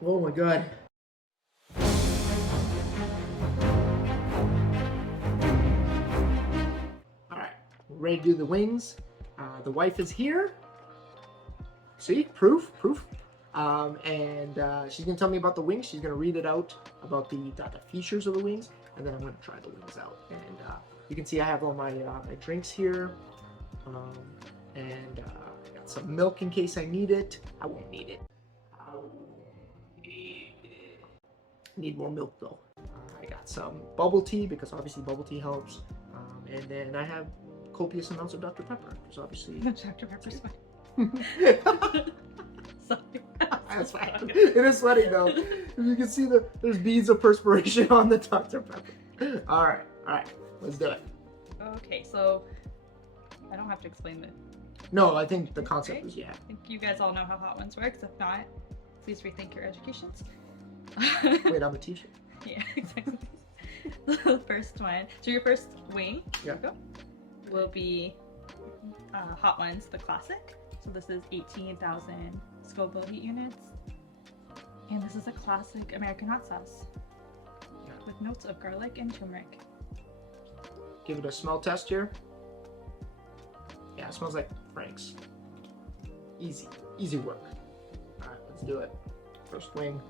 Oh my god. Alright, ready to do the wings. The wife is here. See? Proof? And she's gonna tell me about the wings. She's gonna read it out about the features of the wings, and then I'm gonna try the wings out. And you can see I have all my my drinks here, and I got some milk in case I need it. I won't need it. Need more milk though. I got some bubble tea because obviously bubble tea helps, and then I have copious amounts of Dr. Pepper because obviously Dr. Pepper's fine. Sorry. That's fine. It is sweating though. You can see there's beads of perspiration on the Dr. Pepper. All right, let's do it. Okay, so I don't have to explain the. No, I think the concept is I think you guys all know how hot ones works. If not, please rethink your educations. Wait, I'm a teacher. Yeah, exactly. The first one. So your first wing will be hot ones, the classic. So this is 18,000 Scoville heat units. And this is a classic American hot sauce with notes of garlic and turmeric. Give it a smell test here. Yeah, it smells like Frank's. Easy work. All right, let's do it. First wing.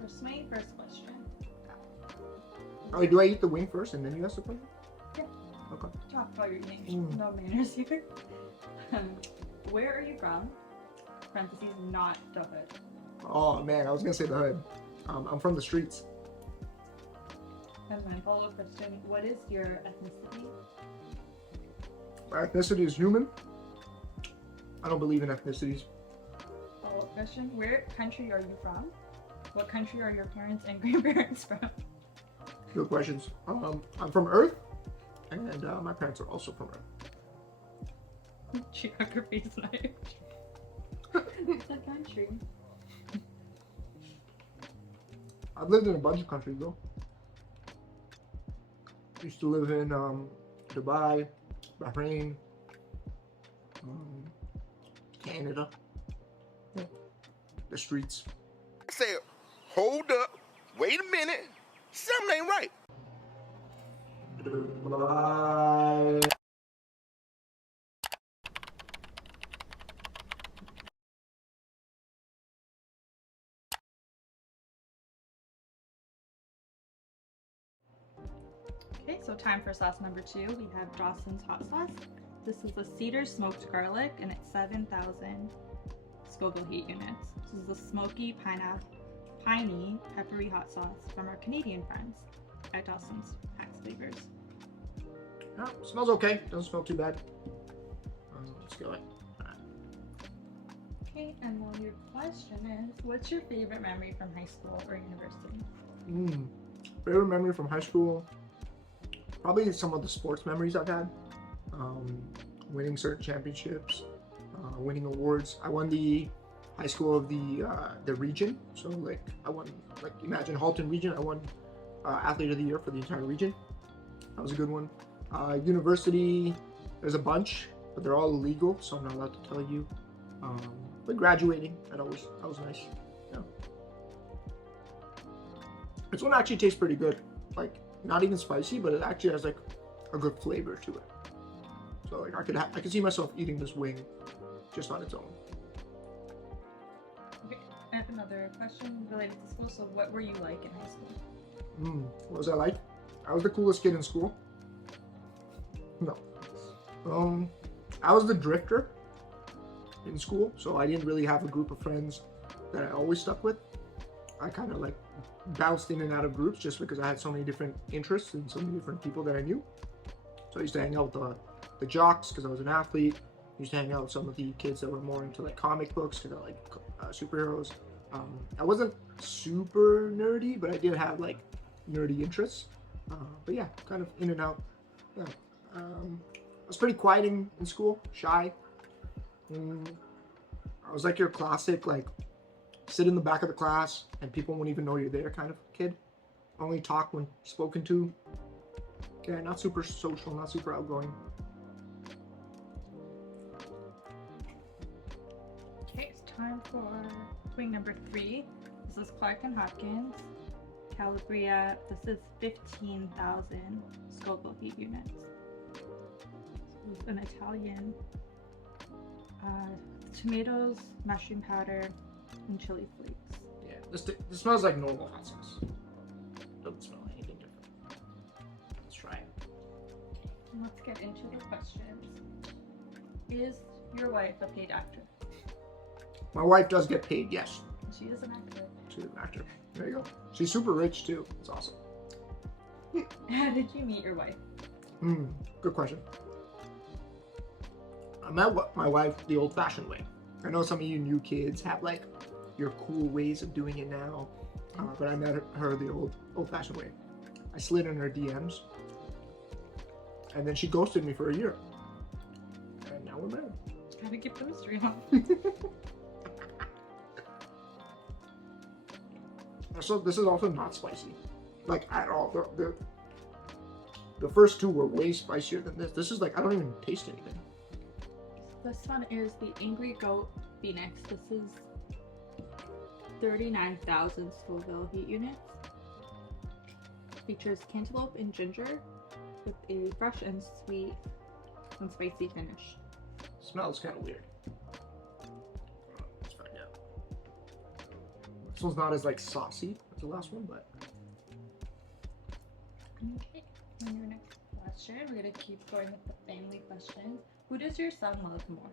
First wing, first question. Oh, wait, do I eat the wing first and then you ask the question? Yeah. Okay. Talk about your eating. No manners here. Where are you from? Parentheses, not the hood. Oh man, I was gonna say the hood. I'm from the streets. And my follow-up question, what is your ethnicity? My ethnicity is human. I don't believe in ethnicities. Follow-up question, where country are you from? What country are your parents and grandparents from? Good questions. I'm from Earth, and my parents are also from Earth. Geography is not It's a country. I've lived in a bunch of countries though. Used to live in Dubai, Bahrain, Canada. Yeah. The streets. I said, hold up, wait a minute, something ain't right. Dubai. Okay, so time for sauce number 2. We have Dawson's hot sauce. This is a cedar smoked garlic and it's 7,000 Scoville heat units. This is a smoky piney peppery hot sauce from our Canadian friends at Dawson's Hacks Flavors. Oh, smells okay. Doesn't smell too bad. Let's go it. Okay, and then your question is, what's your favorite memory from high school or university? Favorite memory from high school? Probably some of the sports memories I've had. Winning certain championships, winning awards. I won the high school of the region. So like I won, like imagine Halton region. I won athlete of the year for the entire region. That was a good one. University, there's a bunch, but they're all illegal, so I'm not allowed to tell you. But graduating, that was nice. Yeah. This one actually tastes pretty good. Like not even spicy, but it actually has like a good flavor to it. So like I could see myself eating this wing just on its own. Okay, I have another question related to school. So what were you like in high school? What was I like? I was the coolest kid in school. No. I was the drifter in school, so I didn't really have a group of friends that I always stuck with. I kind of like bounced in and out of groups just because I had so many different interests and so many different people that I knew. So I used to hang out with the jocks because I was an athlete. I used to hang out with some of the kids that were more into like comic books because I like superheroes. I wasn't super nerdy, but I did have like nerdy interests. But yeah, kind of in and out. Yeah. I was pretty quiet in school, shy. I was like your classic, like sit in the back of the class and people won't even know you're there kind of kid. Only talk when spoken to. Yeah, not super social, not super outgoing. Okay, it's time for wing number 3. This is Clark and Hopkins. Calabria, this is 15,000 Scoville heat units. This is an Italian. Tomatoes, mushroom powder, and chili flakes. Yeah, this smells like normal hot sauce. Doesn't smell anything different. Let's try it. Let's get into the questions. Is your wife a paid actor? My wife does get paid, yes. She is an actor. She's an actor. There you go. She's super rich too. It's awesome. How did you meet your wife? Good question. I met my wife the old-fashioned way. I know some of you new kids have like your cool ways of doing it now, but I met her the old-fashioned way. I slid in her DMs, and then she ghosted me for a year, and now we're married. Gotta keep the mystery on. So this is also not spicy, like at all. The first two were way spicier than this. This is like I don't even taste anything. This one is the Angry Goat Phoenix. This is 39,000 Scoville heat units. Features cantaloupe and ginger with a fresh and sweet and spicy finish. Smells kind of weird. Let's find out. This one's not as like saucy as the last one, but Okay. And your next question, we're gonna keep going with the family questions. Who does your son love more?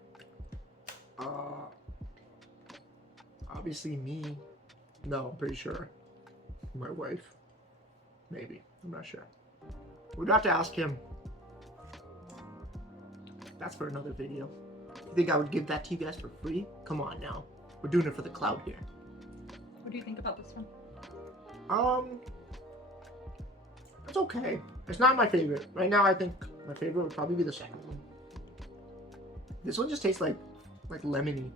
Obviously me. No, I'm pretty sure. My wife. Maybe. I'm not sure. We'd have to ask him. That's for another video. You think I would give that to you guys for free? Come on now. We're doing it for the cloud here. What do you think about this one? It's okay. It's not my favorite. Right now I think my favorite would probably be the second one. This one just tastes like lemony.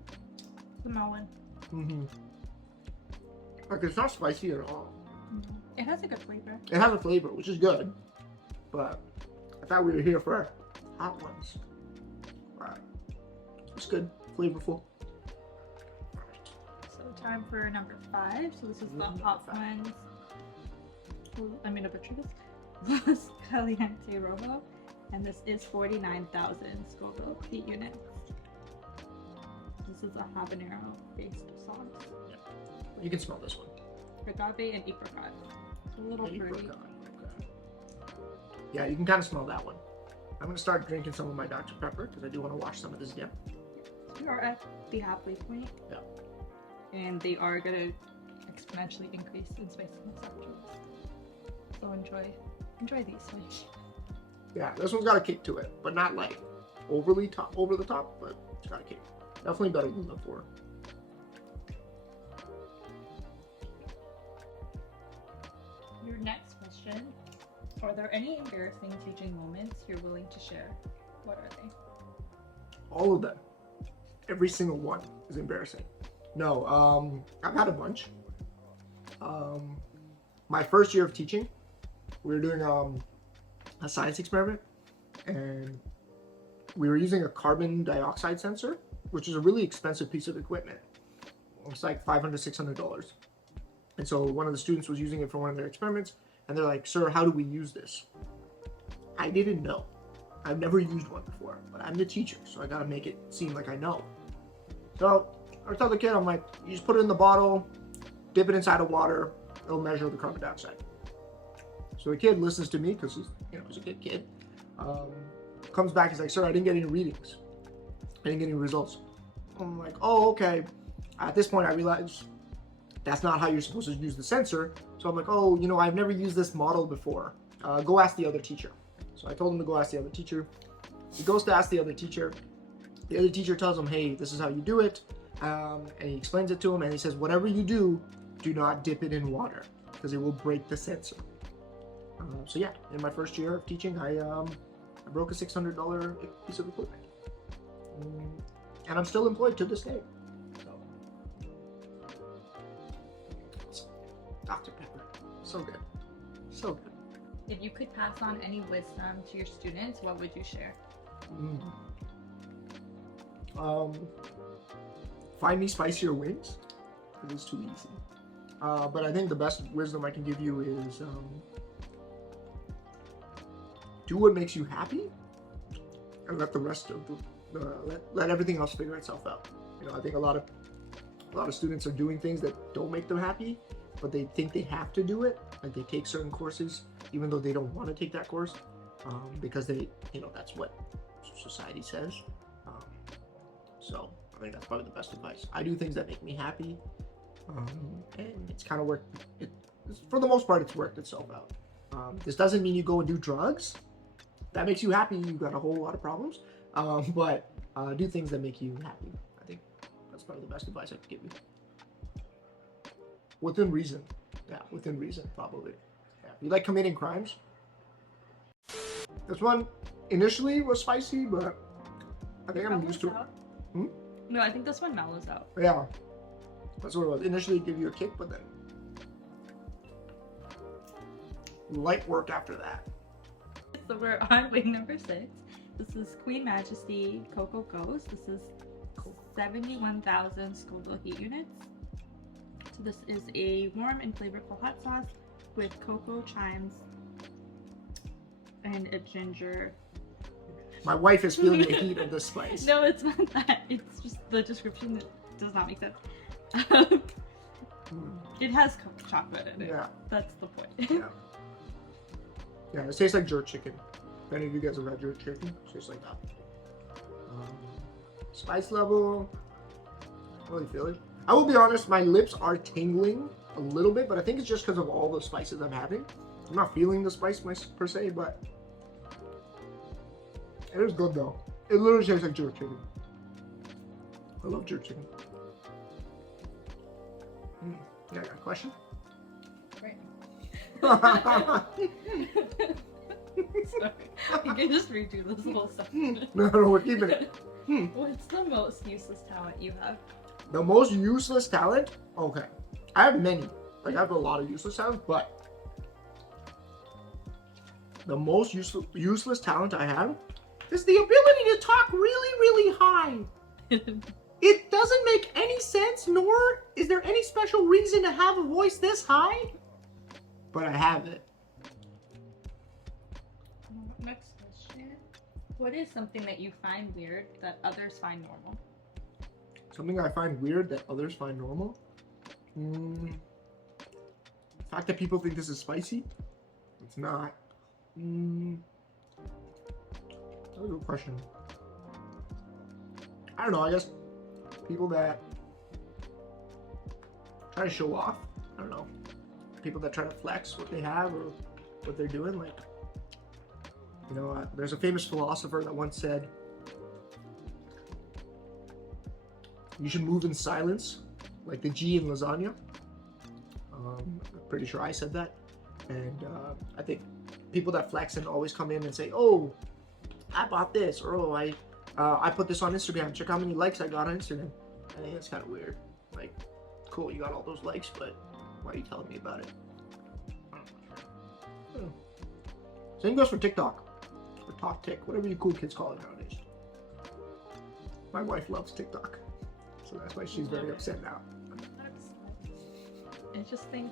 The melon. Like it's not spicy at all. It has a good flavor. It has a flavor, which is good. But I thought we were here for hot ones. It's good, flavorful. So time for number 5. So this is the hot ones. I'm gonna butcher this. Los Caliente Rojo. And this is 49,000 Scoville heat units. This is a habanero based sauce. Yeah. You can smell this one. Agave and apricot. It's a little fruity. Okay. Yeah, you can kind of smell that one. I'm gonna start drinking some of my Dr. Pepper because I do want to wash some of this down. So we are at the halfway point. Yeah. And they are gonna exponentially increase in spiciness afterwards. So enjoy these. Yeah, this one's got a kick to it, but not like over the top, but it's got a kick. Definitely better than the 4. Your next question: are there any embarrassing teaching moments you're willing to share? What are they? All of them. Every single one is embarrassing. No, I've had a bunch. My first year of teaching, we were doing a science experiment, and we were using a carbon dioxide sensor, which is a really expensive piece of equipment. It's like $500, $600. And so one of the students was using it for one of their experiments, and they're like, "Sir, how do we use this?" I didn't know. I've never used one before, but I'm the teacher, so I gotta make it seem like I know. So I tell the kid, I'm like, you just put it in the bottle, dip it inside of water, it'll measure the carbon dioxide. So the kid listens to me because he's a good kid. Comes back, he's like, "Sir, I didn't get any readings. I didn't get any results." I'm like, "Oh, okay." At this point, I realized that's not how you're supposed to use the sensor. So I'm like, "Oh, I've never used this model before. Go ask the other teacher." So I told him to go ask the other teacher. He goes to ask the other teacher. The other teacher tells him, "Hey, this is how you do it." And he explains it to him, and he says, "Whatever you do not dip it in water because it will break the sensor." So yeah, in my first year of teaching, I broke a $600 piece of equipment. And I'm still employed to this day. So, Dr. Pepper, so good. So good. If you could pass on any wisdom to your students, what would you share? Find me spicier wings, because it's too easy. But I think the best wisdom I can give you is do what makes you happy, and let the rest of let everything else figure itself out. You know, I think a lot of students are doing things that don't make them happy, but they think they have to do it. Like they take certain courses even though they don't want to take that course, because that's what society says. So I think that's probably the best advice. I do things that make me happy, and it's kind of worked. For the most part, it's worked itself out. This doesn't mean you go and do drugs. That makes you happy, you got a whole lot of problems. But do things that make you happy. I think that's probably the best advice I could give you. Within reason. Yeah, within reason, probably. Yeah. If you like committing crimes. This one initially was spicy, but I think I'm used to it. No, I think this one mellows out. Yeah. That's what it was. Initially it gave you a kick, but then light work after that. So we're on wing number 6. This is Queen Majesty Cocoa Ghost. This is 71,000 Scoville heat units. So this is a warm and flavorful hot sauce with cocoa, chimes, and a ginger. My wife is feeling the heat of the spice. No, it's not that. It's just the description that does not make sense. It has chocolate in it. Yeah. That's the point. Yeah. Yeah, it tastes like jerk chicken. If any of you guys have had jerk chicken, it tastes like that. Spice level, I don't really feel it. I will be honest, my lips are tingling a little bit, but I think it's just because of all the spices I'm having. I'm not feeling the spice per se, but it is good though. It literally tastes like jerk chicken. I love jerk chicken. Yeah, got a question? Right. Sorry. You can just redo this whole section. No, we're keeping it. What's the most useless talent you have? The most useless talent? Okay. I have many. Like, I have a lot of useless talents, but the most useless talent I have is the ability to talk really, really high. It doesn't make any sense, nor is there any special reason to have a voice this high, but I have it. Next question. What is something that you find weird that others find normal? Something I find weird that others find normal? The fact that people think this is spicy? It's not. That's a good question. I don't know, I guess people that try to show off. I don't know. People that try to flex what they have or what they're doing. Like, you know, there's a famous philosopher that once said, you should move in silence, like the G in lasagna. I'm pretty sure I said that. And I think people that flex and always come in and say, oh, I bought this, or oh, I put this on Instagram. Check how many likes I got on Instagram. I think that's kind of weird. Like, cool, you got all those likes, but why are you telling me about it? Same goes for TikTok. Or Talk Tick, whatever you cool kids call it nowadays. My wife loves TikTok. So that's why she's very upset now. I just think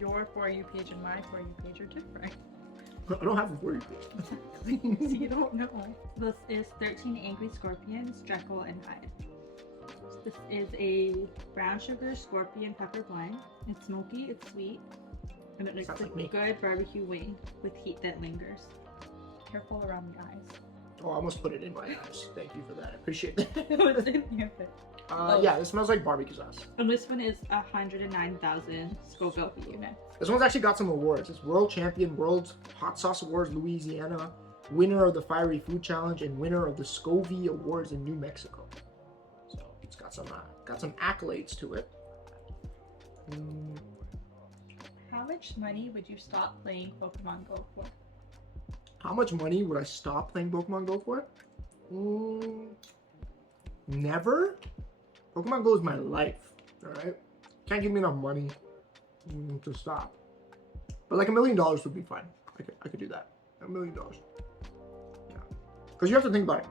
your For You page and my For You page are different. I don't have a For You page. Exactly. So you don't know. This is 13 Angry Scorpions, Jekyll and Hyde. This is a brown sugar scorpion pepper blend. It's smoky, it's sweet, and it looks like a good barbecue wing with heat that lingers. Careful around the eyes. Oh, I almost put it in my eyes. Thank you for that. I appreciate that. What's in here? Yeah, it smells like barbecue sauce. And this one is 109,000 Scoville unit. This one's actually got some awards. It's World Champion, World Hot Sauce Awards, Louisiana, winner of the Fiery Food Challenge, and winner of the Scoville Awards in New Mexico. So it's got some accolades to it. How much money would you stop playing Pokemon Go for? How much money would I stop playing Pokemon Go for? Never. Pokemon Go is my life, alright? Can't give me enough money to stop. But like $1 million would be fine. I could do that. $1 million. Yeah. Because you have to think about it.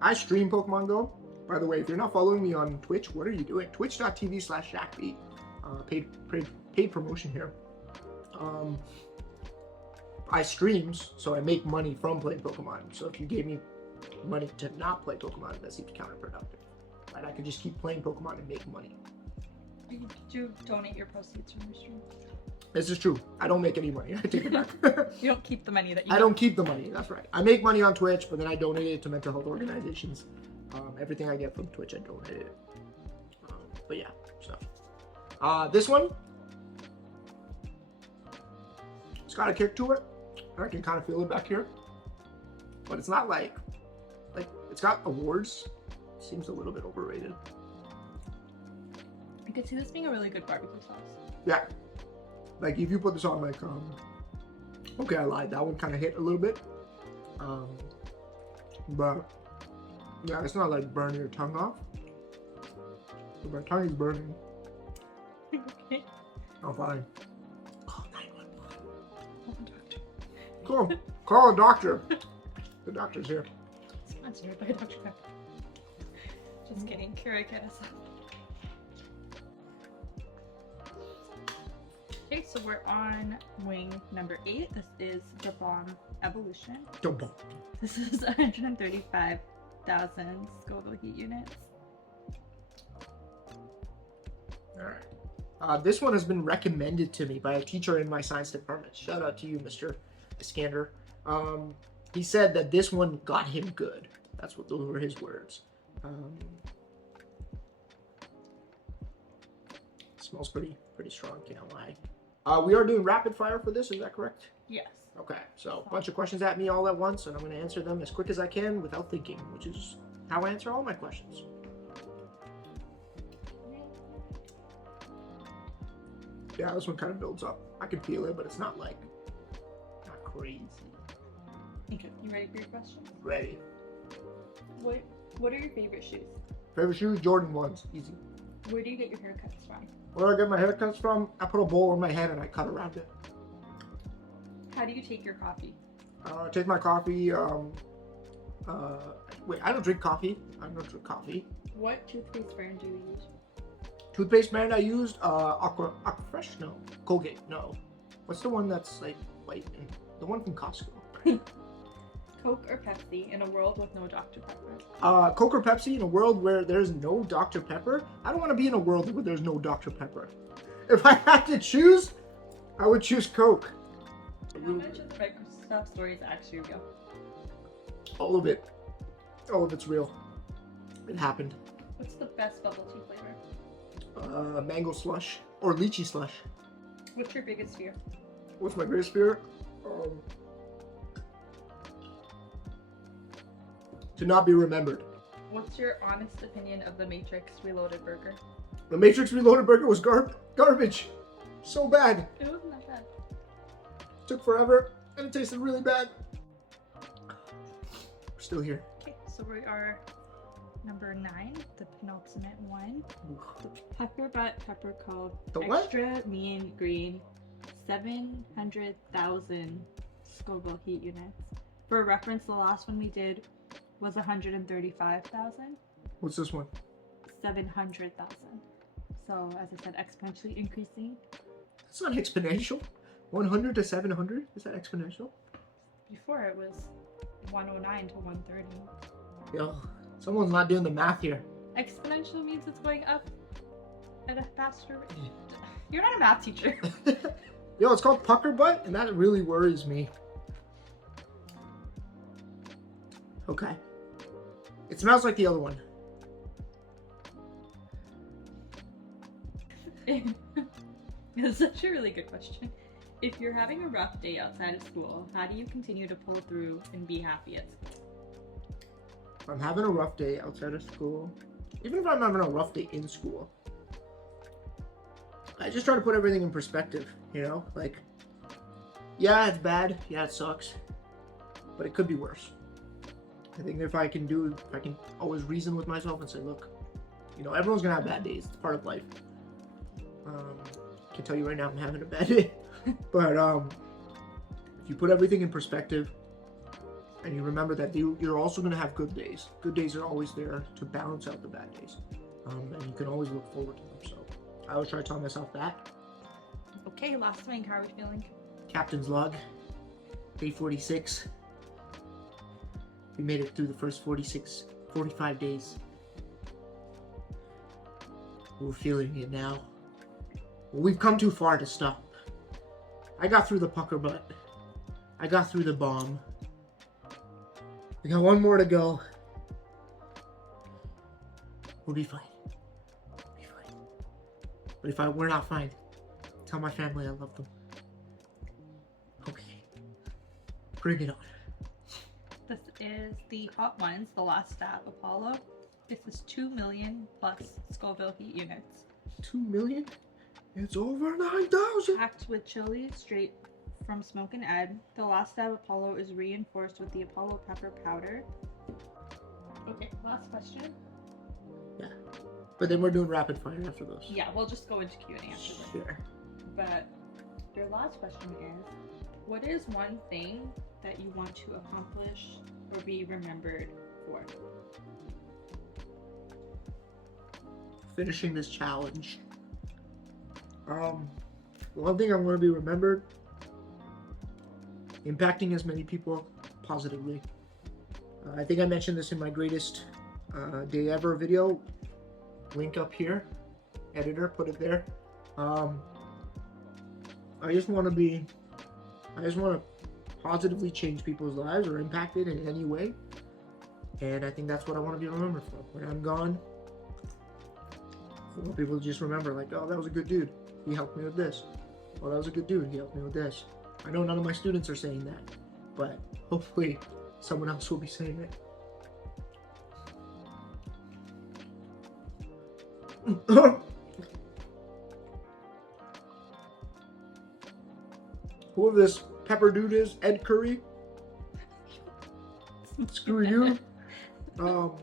I stream Pokemon Go. By the way, if you're not following me on Twitch, what are you doing? Twitch.tv/ShackB. paid promotion here. I streams, so I make money from playing Pokemon. So if you gave me money to not play Pokemon, that seems counterproductive. Right? I could just keep playing Pokemon and make money. You do donate your proceeds from your stream. This is true. I don't make any money. I take it back. You don't keep the money that you I don't keep the money. That's right. I make money on Twitch, but then I donate it to mental health organizations. Everything I get from Twitch, I donate it. But yeah, so. This one, it's got a kick to it. I can kind of feel it back here. But it's not like it's got awards. Seems a little bit overrated. I could see this being a really good barbecue sauce. Yeah. Like if you put this on like, okay, I lied. That one kind of hit a little bit. But yeah, it's not like burning your tongue off. But my tongue is burning. Okay. I'm fine. Call 911. Call a doctor. The doctor's here. Sponsored by Dr. Pepper. Just kidding. Kira, get us up. Okay, so we're on wing number 8. This is the bomb evolution. This is 135,000 Scoville heat units. Alright. This one has been recommended to me by a teacher in my science department. Shout out to you, Mr. Iskander. He said that this one got him good. Those were his words. Smells pretty strong, can't lie. We are doing rapid fire for this, is that correct? Yes. Okay, so a bunch of questions at me all at once, and I'm going to answer them as quick as I can without thinking, which is how I answer all my questions. Yeah, this one kind of builds up. I can feel it, but it's not crazy. Okay, you ready for your questions? Ready. What are your favorite shoes? Favorite shoes? Jordan 1s. Easy. Where do you get your haircuts from? Where do I get my haircuts from? I put a bowl on my head and I cut around it. How do you take your coffee? Take my coffee. Wait, I don't drink coffee. I don't drink coffee. What toothpaste brand do you use? Toothpaste brand I used? Aqua Fresh? No. Colgate? No. What's the one that's like white? The one from Costco. Coke or Pepsi in a world with no Dr. Pepper? Coke or Pepsi in a world where there's no Dr. Pepper? I don't want to be in a world where there's no Dr. Pepper. If I had to choose, I would choose Coke. How much of the Microsoft story is actually real? All of it. All of it's real. It happened. What's the best bubble tea flavor? Mango slush or lychee slush. What's your biggest fear? What's my biggest fear? To not be remembered. What's your honest opinion of the Matrix Reloaded burger? The Matrix Reloaded burger was garbage. So bad. It wasn't that bad. Took forever and it tasted really bad. We're still here. Okay, so we are number 9, the penultimate one. The pepper butt pepper called extra mean green, 700,000 Scoville heat units. For reference, the last one we did was 135,000. What's this one? 700,000. So as I said, exponentially increasing. That's not exponential. 100 to 700? Is that exponential? Before it was 109 to 130. Yo, someone's not doing the math here. Exponential means it's going up at a faster rate. You're not a math teacher. Yo, it's called pucker butt, and that really worries me. Okay. It smells like the other one. It's such a really good question. If you're having a rough day outside of school, how do you continue to pull through and be happy at school? If I'm having a rough day outside of school, even if I'm having a rough day in school, I just try to put everything in perspective, you know? Like, yeah, it's bad. Yeah, it sucks. But it could be worse. I think if I can always reason with myself and say, look, you know, everyone's gonna have bad days. It's part of life. I can tell you right now I'm having a bad day. But if you put everything in perspective and you remember that you're also gonna have good days. Good days are always there to balance out the bad days. And you can always look forward to them. So I always try to tell myself that. Okay, last swing. How are we feeling? Captain's log, day 46. We made it through the first 45 days. We're feeling it now. We've come too far to stop. I got through the pucker butt. I got through the bomb. We got one more to go. We'll be fine. We'll be fine. But if we're not fine, tell my family I love them. Okay. Bring it on. This is the Hot Ones, the last stab Apollo. This is 2 million plus Scoville heat units. 2 million? It's over 9,000. Packed with chili straight from Smoke and Ed. The last stab Apollo is reinforced with the Apollo pepper powder. Okay, last question. Yeah. But then we're doing rapid fire after those. Yeah, we'll just go into Q&A after this. Sure. But your last question is, what is one thing that you want to accomplish or be remembered for? Finishing this challenge. One thing I want to be remembered, impacting as many people positively. I think I mentioned this in my greatest day ever video. Link up here. Editor, put it there. I just want to positively change people's lives or impact it in any way. And I think that's what I want to be remembered for. When I'm gone, I want people to just remember, like, oh, that was a good dude. He helped me with this. Oh, that was a good dude. He helped me with this. I know none of my students are saying that, but hopefully someone else will be saying it. Whoever this pepper dude is, Ed Curry. Screw you. Oh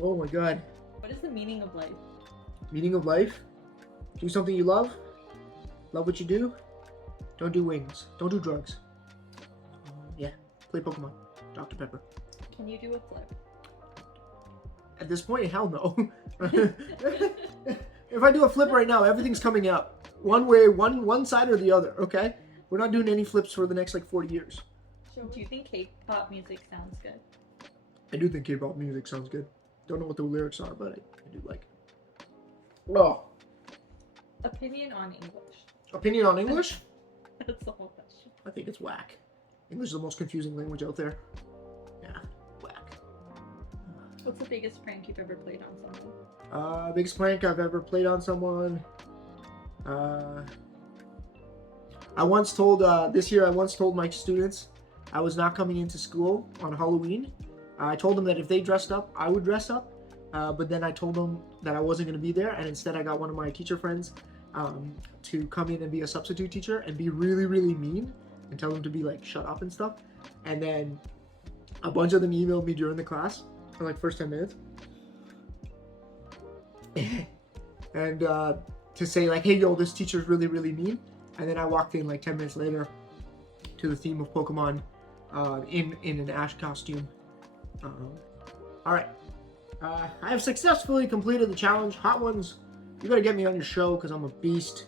my god. What is the meaning of life? Meaning of life? Do something you love. Love what you do. Don't do wings. Don't do drugs. Yeah. Play Pokemon. Dr. Pepper. Can you do a flip? At this point, hell no. If I do a flip right now, everything's coming out. One way, one side or the other, okay? We're not doing any flips for the next, 40 years. So do you think K-pop music sounds good? I do think K-pop music sounds good. Don't know what the lyrics are, but I do like it. Oh. Opinion on English. Opinion on English? That's the whole question. I think it's whack. English is the most confusing language out there. Yeah, whack. What's the biggest prank you've ever played on someone? Biggest prank I've ever played on someone. I once told, this year I once told my students I was not coming into school on Halloween. I told them that if they dressed up, I would dress up. But then I told them that I wasn't going to be there, and instead I got one of my teacher friends to come in and be a substitute teacher and be really, really mean and tell them to be shut up and stuff. And then a bunch of them emailed me during the class for first 10 minutes. And to say hey, yo, this teacher's really, really mean. And then I walked in 10 minutes later to the theme of Pokemon in an Ash costume. All right. I have successfully completed the challenge. Hot Ones, you gotta get me on your show because I'm a beast.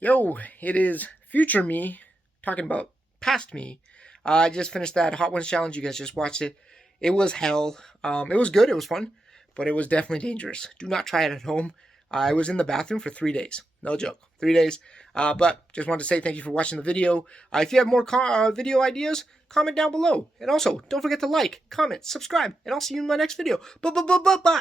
Yo, it is future me talking about past me. I just finished that Hot Ones challenge. You guys just watched it. It was hell. It was good. It was fun, but it was definitely dangerous. Do not try it at home. I was in the bathroom for 3 days. No joke. 3 days. But just wanted to say thank you for watching the video. If you have more video ideas, comment down below. And also, don't forget to like, comment, subscribe, and I'll see you in my next video. Bye.